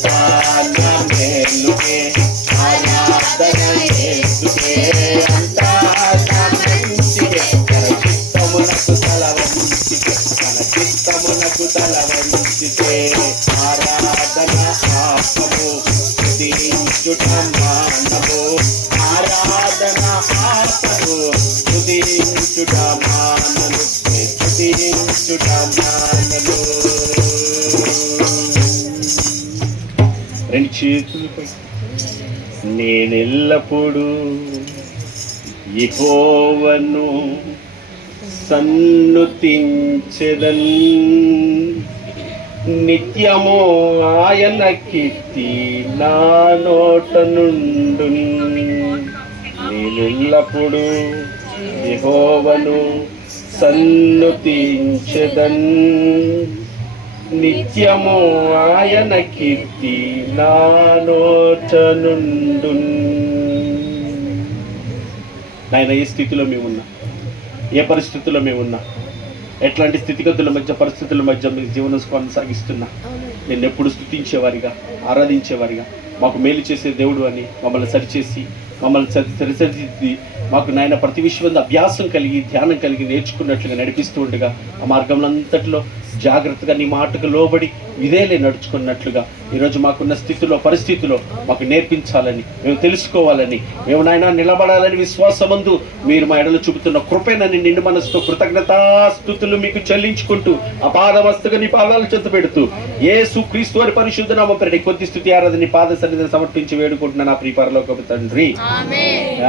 అంతా నా మేలుకే, ఆరాధన యేసుకే, అంతా నా మంచికే. తన చిత్తమునకు తల వంచితే, తన చిత్తమునకు తల వంచితే, ఆరాధన ఆత్మము స్తుతించుట మానము, ఆరాధన ఆత్మము స్తుతించుట మానము, స్తుతించుట మానము. రెండు చేతులపై నేనెల్లప్పుడూ యెహోవాను సన్నుతించెదన్, నిత్యము ఆయన కీర్తి నా నోట నుండును. నేనెల్లప్పుడూ యెహోవాను సన్నుతించెదన్, నిత్యము ఆయన కీర్తి నా నోట నుండును. నాయన, ఏ స్థితిలో మేమున్నా, ఏ పరిస్థితుల్లో మేమున్నా, ఎట్లాంటి స్థితిగతుల మధ్య, పరిస్థితుల మధ్య మీ జీవనం కొనసాగిస్తున్నా, నేను ఎప్పుడు స్తుతించేవారిగా, ఆరాధించేవారిగా, మాకు మేలు చేసే దేవుడు అని మమ్మల్ని సరిచేసి, మమ్మల్ని సరిదిద్ది, మాకు నాయన ప్రతి విషయం అభ్యాసం కలిగి, ధ్యానం కలిగి, నేర్చుకున్నట్లుగా నడిపిస్తూ ఉండగా, ఆ మార్గంలో అంతట్లో జాగ్రత్తగా నీ మాటకు లోబడి ఇదేలే నడుచుకున్నట్లుగా ఈరోజు మాకున్న స్థితిలో, పరిస్థితిలో మాకు నేర్పించాలని, మేము తెలుసుకోవాలని, మేము నాయన నిలబడాలని విశ్వాసమందు మీరు మా ఎడలో చూపుతున్న కృపేనని నిండు మనసుతో కృతజ్ఞతాస్తుతులు మీకు చెల్లించుకుంటూ అపాదమస్తుగా నీ పాదాలు చెంత పెడుతూ యేసు క్రీస్తు వారి పరిశుద్ధ నామమున కొద్ది స్తుతి ఆరాధన నీ పాద సన్నిధిని సమర్పించి వేడుకుంటున్నా నా ప్రియ పరలోకపు తండ్రి.